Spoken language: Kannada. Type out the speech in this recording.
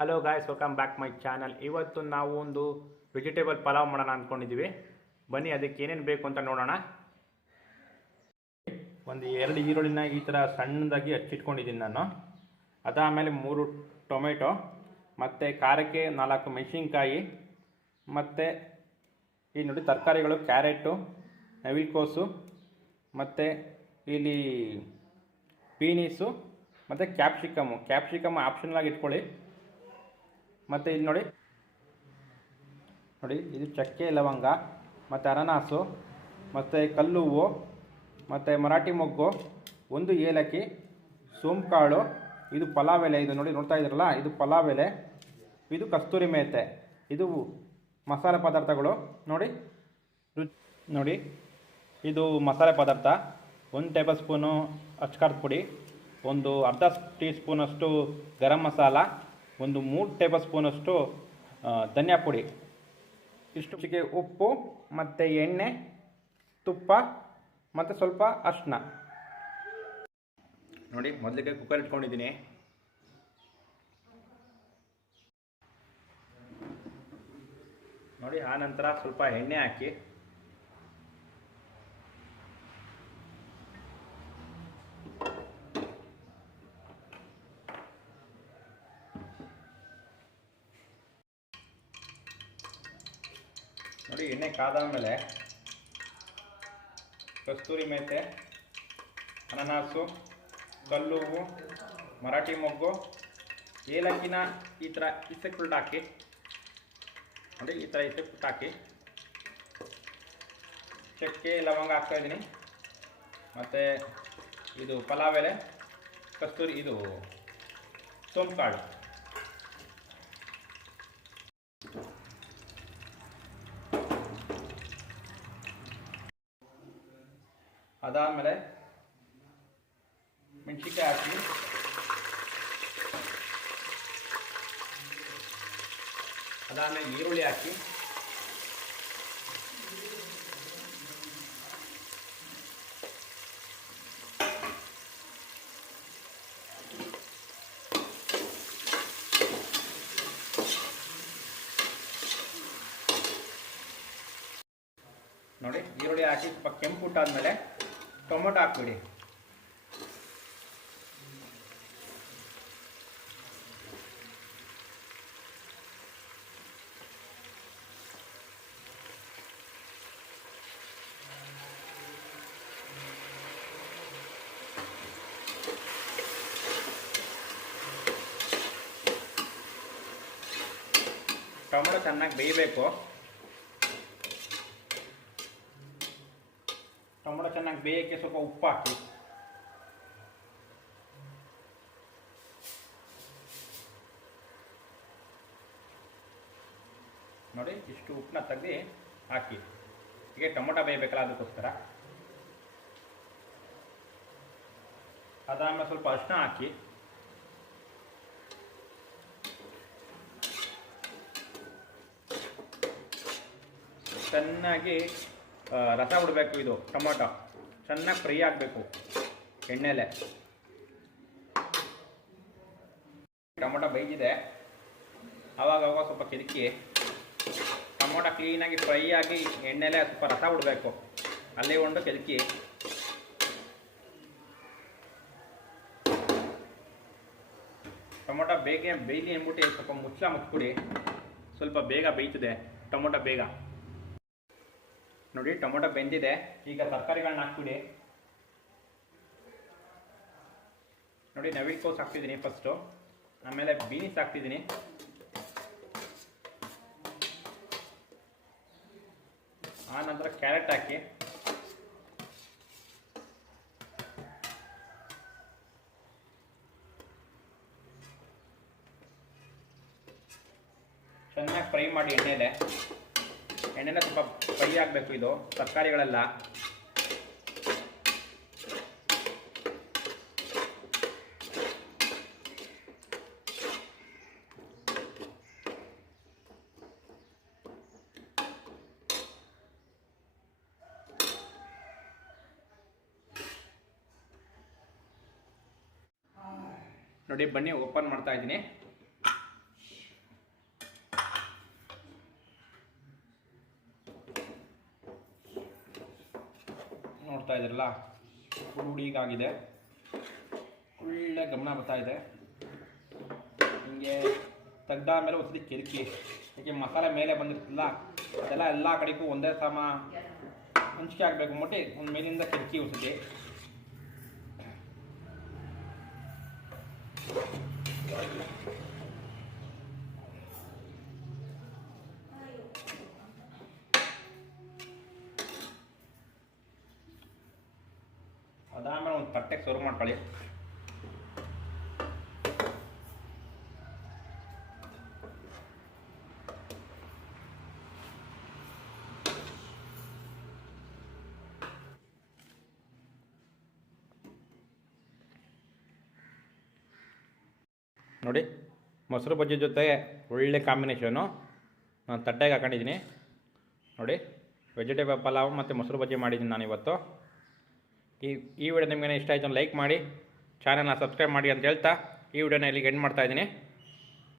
Hello guys, welcome back my channel. ಇವತ್ತು ನಾವು ಒಂದು ವೆಜಿಟೇಬಲ್ ಪಲಾವ್ ಮಾಡೋಣ ಅಂದ್ಕೊಂಡಿದ್ದೀವಿ. ಬನ್ನಿ ಅದಕ್ಕೆ ಏನೇನು ಬೇಕು ಅಂತ ನೋಡೋಣ. ಒಂದು 2 ಈರುಳ್ಳಿನ ಈ ಥರ ಸಣ್ಣದಾಗಿ ಹಚ್ಚಿಟ್ಕೊಂಡಿದ್ದೀನಿ ನಾನು. ಅದಾದಮೇಲೆ 3 ಟೊಮೆಟೊ, ಮತ್ತು ಖಾರಕ್ಕೆ 4 ಮೆಣಸಿನ್ಕಾಯಿ, ಮತ್ತು ಈ ನೋಡಿ ತರಕಾರಿಗಳು ಕ್ಯಾರೆಟು, ನವಿಲುಕೋಸು, ಮತ್ತು ಇಲ್ಲಿ ಬೀನೀಸು, ಮತ್ತು ಕ್ಯಾಪ್ಸಿಕಮ್ ಆಪ್ಷನಲಾಗಿ ಇಟ್ಕೊಳ್ಳಿ. ಮತ್ತು ಇಲ್ಲಿ ನೋಡಿ ಇದು ಚಕ್ಕೆ ಲವಂಗ, ಮತ್ತು ಅನಾನಸು, ಮತ್ತು ಕಲ್ಲು ಹೂವು, ಮತ್ತು ಮರಾಠಿ ಮೊಗ್ಗು, 1 ಏಲಕ್ಕಿ, ಸೋಂಕಾಳು, ಇದು ಪಲಾವ್ ಎಲೆ. ಇದು ನೋಡ್ತಾ ಇದ್ರಲ್ಲ, ಇದು ಪಲಾವ್ ಎಲೆ. ಇದು ಕಸ್ತೂರಿ ಮೇಥೆ. ಇದು ಮಸಾಲೆ ಪದಾರ್ಥಗಳು. ನೋಡಿ ಇದು ಮಸಾಲೆ ಪದಾರ್ಥ. 1 ಟೇಬಲ್ ಸ್ಪೂನು ಅಚ್ಕಾರದ ಪುಡಿ, ಒಂದು ಅರ್ಧ ಟೀ ಸ್ಪೂನಷ್ಟು ಗರಂ ಮಸಾಲ, ಒಂದು 3 ಟೇಬಲ್ ಸ್ಪೂನಷ್ಟು ಧನಿಯಾ ಪುಡಿ, ಇಷ್ಟು ಚಿಕ್ಕೆ ಉಪ್ಪು, ಮತ್ತು ಎಣ್ಣೆ, ತುಪ್ಪ, ಮತ್ತು ಸ್ವಲ್ಪ ಅರಿಶಿನ. ನೋಡಿ ಮೊದಲಿಗೆ ಕುಕ್ಕರ್ ಇಟ್ಕೊಂಡಿದ್ದೀನಿ. ನೋಡಿ ಆ ನಂತರ ಸ್ವಲ್ಪ ಎಣ್ಣೆ ಹಾಕಿ, ನೋಡಿ ಎಣ್ಣೆ ಕಾದಾದಮೇಲೆ ಕಸ್ತೂರಿ ಮೇಥೆ, ಅನಾನಸು, ಕಲ್ಲು ಹೂವು, ಮರಾಠಿ ಮೊಗ್ಗು, ಏಲಕ್ಕಿನ ಈ ಥರ ಇಸೆಕ್ಬಿಟ್ಟು ಹಾಕಿ. ನೋಡಿ ಈ ಥರ ಇಸೆಕ್ಬಿಟ್ಟು ಹಾಕಿ. ಚಕ್ಕೆ ಲವಂಗ ಹಾಕ್ತಾಯಿದ್ದೀನಿ, ಮತ್ತು ಇದು ಪಲಾವ್ ಎಲೆ, ಕಸ್ತೂರಿ, ಇದು ಸೋಂಪುಕಾಳು. ಅದಾದಮೇಲೆ ಮೆಣಸಿನ್ಕಾಯಿ ಹಾಕಿ, ಅದಾದಮೇಲೆ ಈರುಳ್ಳಿ ಹಾಕಿ, ನೋಡಿ ಈರುಳ್ಳಿ ಹಾಕಿ ಸ್ವಲ್ಪ ಕೆಂಪು ಹುಟ್ಟಾದ್ಮೇಲೆ ಟೊಮೊಟೊ ಹಾಕ್ಬಿಡಿ. ಟೊಮೊಟೊ ಚೆನ್ನಾಗಿ ಬೇಯಬೇಕು. ಟೊಮೊಟೊ ಚೆನ್ನಾಗಿ ಬೇಯಕ್ಕೆ ಸ್ವಲ್ಪ ಉಪ್ಪು ಹಾಕಿ. ನೋಡಿ ಇಷ್ಟು ಉಪ್ಪನ್ನ ತೆಗೆದು ಹಾಕಿ. ಹೀಗೆ ಟೊಮೊಟೊ ಬೇಯಬೇಕಲ್ಲ, ಅದಕ್ಕೋಸ್ಕರ. ಅದಾದಮೇಲೆ ಸ್ವಲ್ಪ ಅರಿಶಿನ ಹಾಕಿ. ಚೆನ್ನಾಗಿ ರಸ ಬಿಡಬೇಕು. ಇದು ಟೊಮೊಟೊ ಚೆನ್ನಾಗಿ ಫ್ರೈ ಆಗಬೇಕು ಎಣ್ಣೆಲೆ. ಟೊಮೊಟೊ ಬೇಯ್ದಿದೆ, ಆವಾಗ ಸ್ವಲ್ಪ ಕೆದಕಿ. ಟೊಮೊಟೊ ಕ್ಲೀನಾಗಿ ಫ್ರೈ ಆಗಿ ಎಣ್ಣೆಲೆ ಸ್ವಲ್ಪ ರಸ ಬಿಡಬೇಕು, ಅಲ್ಲೇ ಒಂದು ಕೆದಕಿ. ಟೊಮೊಟೊ ಬೇಗ ಬೇಯ್ಲಿ ಅಂದ್ಬಿಟ್ಟು ಸ್ವಲ್ಪ ಮುಚ್ಚಿಬಿಡಿ. ಸ್ವಲ್ಪ ಬೇಗ ಬೇಯ್ತದೆ ಟೊಮೊಟೊ ಬೇಗ. ನೋಡಿ ಟೊಮೊಟೊ ಬೆಂದಿದೆ. ಈಗ ತರಕಾರಿಗಳನ್ನ ಹಾಕ್ಬಿಡಿ. ನೋಡಿ ನವಿಲುಕೋಸು ಹಾಕ್ತಿದ್ದೀನಿ ಫಸ್ಟು, ಆಮೇಲೆ ಬೀನ್ಸ್ ಹಾಕ್ತಿದ್ದೀನಿ, ಆ ನಂತರ ಕ್ಯಾರೆಟ್ ಹಾಕಿ, ಚೆನ್ನಾಗಿ ಫ್ರೈ ಮಾಡಿ ಎಣ್ಣೆಲೆ ಸ್ವಲ್ಪ ಫ್ರೈ ಆಗಬೇಕು ಇದು ತರಕಾರಿಗಳೆಲ್ಲ. ನೋಡಿ ಬನ್ನಿ ಓಪನ್ ಮಾಡ್ತಾ ಇದ್ದೀನಿ. ನೋಡ್ತಾ ಇದ್ದೀರಲ್ಲ ಹುಡುಗಾಗಿದೆ, ಒಳ್ಳೆ ಗಮನ ಬರ್ತಾ ಇದೆ. ಹಿಂಗೆ ತೆಗ್ದಾದ್ಮೇಲೆ ಒಂದ್ಸತಿ ಕೆದಕಿ, ಹೀಗೆ ಮಸಾಲೆ ಮೇಲೆ ಬಂದಿರ್ತಲ್ಲ ಅದೆಲ್ಲ ಎಲ್ಲ ಕಡೆಗೂ ಒಂದೇ ಸಮ ಹಂಚಿಕೆ ಆಗಬೇಕು ಮುಟ್ಟಿ ಒಂದು ಮೇಲಿಂದ ಕೆದಕಿ ಒಂದ್ಸತಿ. ಅದಾದಮೇಲೆ ಒಂದು ತಟ್ಟೆಗೆ ಸರ್ವ್ ಮಾಡ್ಕೊಳ್ಳಿ. ನೋಡಿ, ಮೊಸರು ಬಜ್ಜಿ ಜೊತೆಗೆ ಒಳ್ಳೆ ಕಾಂಬಿನೇಷನು. ನಾನು ತಟ್ಟೆಗೆ ಹಾಕೊಂಡಿದ್ದೀನಿ ನೋಡಿ. ವೆಜಿಟೇಬಲ್ ಪಲಾವ್ ಮತ್ತು ಮೊಸರು ಬಜ್ಜಿ ಮಾಡಿದ್ದೀನಿ ನಾನು ಇವತ್ತು. ಈ ವಿಡಿಯೋ ನಿಮಗೆ ಇಷ್ಟ ಆಯಿತು ಲೈಕ್ ಮಾಡಿ, ಚಾನಲ್ನ ಸಬ್ಸ್ಕ್ರೈಬ್ ಮಾಡಿ ಅಂತ ಹೇಳ್ತಾ ಈ ವಿಡಿಯೋನ ಇಲ್ಲಿಗೆ ಎಂಡ್ ಮಾಡ್ತಾಯಿದ್ದೀನಿ.